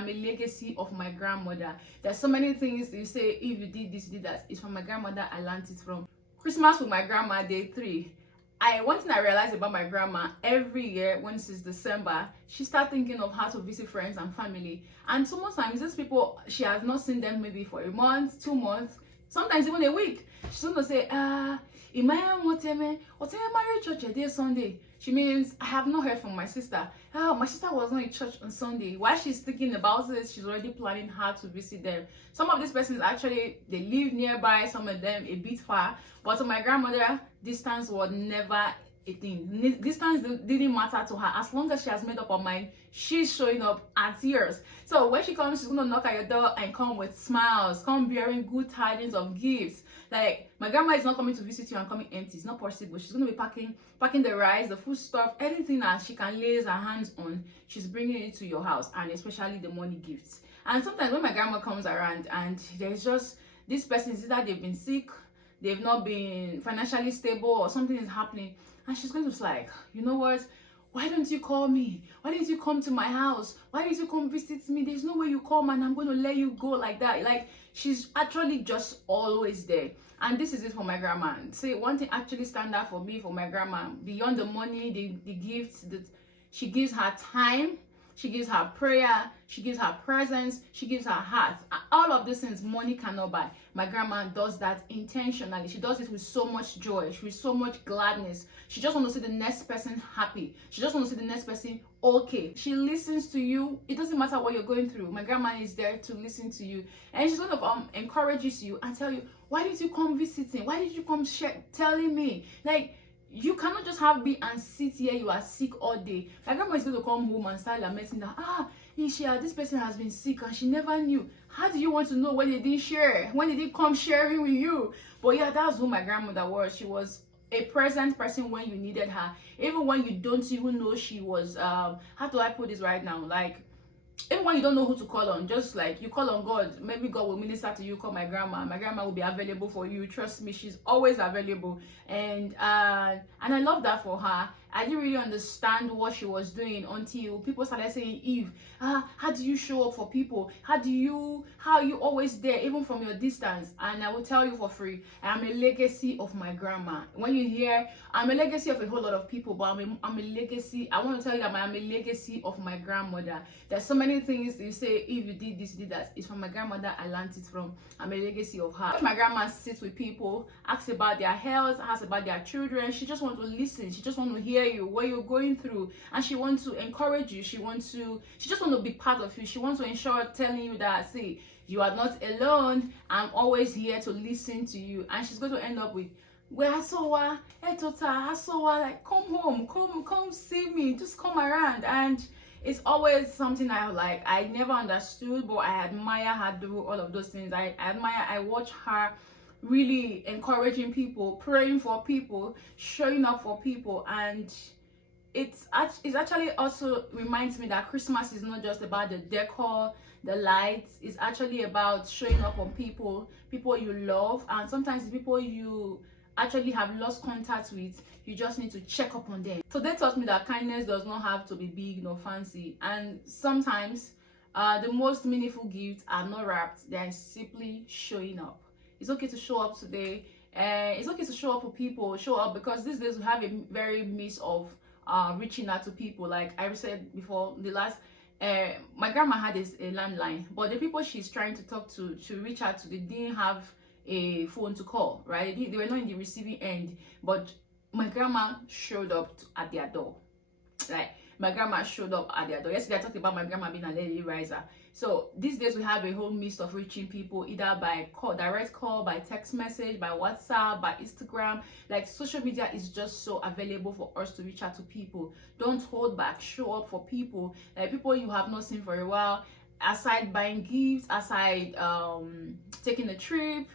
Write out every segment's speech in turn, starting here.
am a legacy of my grandmother. There's so many things you say, if you did this, you did that. It's from my grandmother. I learned it from. Christmas with my grandma, day 3. One thing I realized about my grandma, every year when it's December, she starts thinking of how to visit friends and family. And sometimes these people, she has not seen them maybe for a month, 2 months, sometimes even a week. She's going to say, Imaya married church a day Sunday. She means, I have not heard from my sister. Oh, my sister was not in church on Sunday. While she's thinking about it, she's already planning how to visit them. Some of these persons actually, they live nearby, some of them a bit far. But to my grandmother, distance was never a thing. Distance didn't matter to her. As long as she has made up her mind, she's showing up at tears. So when she comes, she's going to knock at your door and come with smiles, come bearing good tidings of gifts. Like, my grandma is not coming to visit you and coming empty. It's not possible. She's going to be packing the rice, the food stuff, anything that she can lay her hands on. She's bringing it to your house, and especially the money gifts. And sometimes when my grandma comes around and there's just this person, is either they've been sick, they've not been financially stable, or something is happening, and she's going to be like, you know what? Why don't you call me? Why didn't you come to my house? Why didn't you come visit me? There's no way you come and I'm going to let you go like that. Like, she's actually just always there. And this is it for my grandma. Say one thing actually stand out for me, for my grandma, beyond the money, the gifts, that she gives her time, she gives her prayer, she gives her presence, she gives her heart. All of these things money cannot buy. My grandma does that intentionally. She does it with so much joy, with so much gladness. She just wants to see the next person happy. She just wants to see the next person okay. She listens to you. It doesn't matter what you're going through. My grandma is there to listen to you. And she's going to encourages you and tell you, why did you come visiting? Why did you come telling me? Like, you cannot just be and sit here, you are sick all day. My grandma is going to come home and start lamenting that, this person has been sick and she never knew. How do you want to know when they didn't share? When they didn't come sharing with you? But yeah, that's who my grandmother was. She was a present person when you needed her. Even when you don't even know she was, how do I put this right now? Like, even when you don't know who to call on, just like you call on God, maybe God will minister to you. Call my grandma. My grandma will be available for you. Trust me, she's always available. And I love that for her. I didn't really understand what she was doing until people started saying, Eve, how do you show up for people? How are you always there, even from your distance? And I will tell you for free, I am a legacy of my grandma. When you hear, I'm a legacy of a whole lot of people, but I'm a legacy. I want to tell you that I'm a legacy of my grandmother. There's so many things you say, if you did this, you did that. It's from my grandmother. I learned it from. I'm a legacy of her. My grandma sits with people, asks about their health, asks about their children. She just wants to listen. She just wants to hear you, what you're going through, and she wants to encourage you. She just wants to be part of you. She wants to ensure telling you that, see, you are not alone. I'm always here to listen to you. And she's going to end up with, where I saw her, like, come home, come see me, just come around. And it's always something I never understood, but I admire her do all of those things. I watch her really encouraging people, praying for people, showing up for people. And it's actually also reminds me that Christmas is not just about the decor, the lights. It's actually about showing up on people you love, and sometimes the people you actually have lost contact with, you just need to check up on them. So they taught me that kindness does not have to be big nor fancy, and sometimes the most meaningful gifts are not wrapped, they are simply showing up. It's okay to show up today, and it's okay to show up for people. Show up, because these days we have a very miss of reaching out to people. Like I said before, the last my grandma had a landline, but the people she's trying to talk to reach out to, they didn't have a phone to call, right? They were not in the receiving end, but my grandma showed up at their door. Like, my grandma showed up at their door. Yesterday I talked about my grandma being a lady riser. So these days we have a whole mist of reaching people, either by call, direct call, by text message, by WhatsApp, by Instagram. Like, social media is just so available for us to reach out to people. Don't hold back. Show up for people, like people you have not seen for a while. Aside buying gifts, aside taking a trip,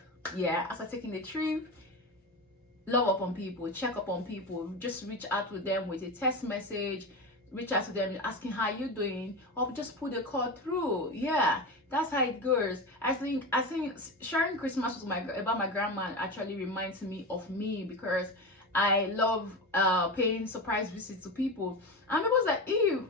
love up on people, check up on people, just reach out to them with a text message, reach out to them asking how you doing, or just put a call through. Yeah, that's how it goes. I think sharing Christmas with about my grandma actually reminds me of me, because I love paying surprise visits to people. And people was like, Eve,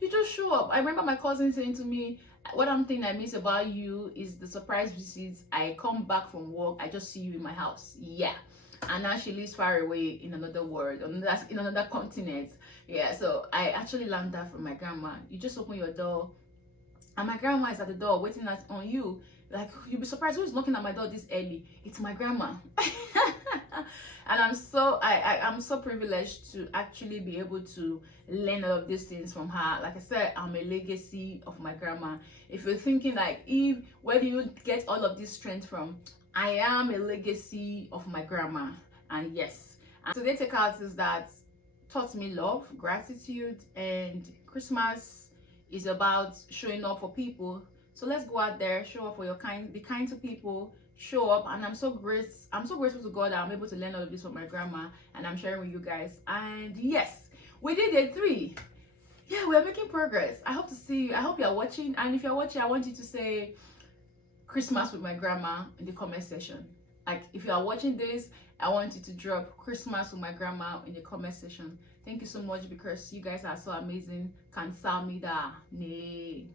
You just show up. I remember my cousin saying to me, what I'm thinking I miss about you is the surprise visits. I come back from work, I just see you in my house. Yeah. And now she lives far away in another world, in another continent. Yeah, so I actually learned that from my grandma. You just open your door, and my grandma is at the door waiting on you. Like, you'll be surprised who's knocking at my door this early. It's my grandma. And I'm so privileged to actually be able to learn all of these things from her. Like I said, I'm a legacy of my grandma. If you're thinking like, Eve, where do you get all of this strength from? I am a legacy of my grandma. And yes, and today takeout is that taught me love, gratitude, and Christmas is about showing up for people. So let's go out there, show up for be kind to people, show up. And I'm so grateful to God that I'm able to learn all of this from my grandma, and I'm sharing with you guys. And yes, we did day 3. Yeah, we're making progress. I hope you're watching, and if you're watching, I want you to say Christmas with my grandma in the comment section. Like, if you are watching this, I want you to drop Christmas with my grandma in the comment section. Thank you so much, because you guys are so amazing. Kamsahamnida. Nee.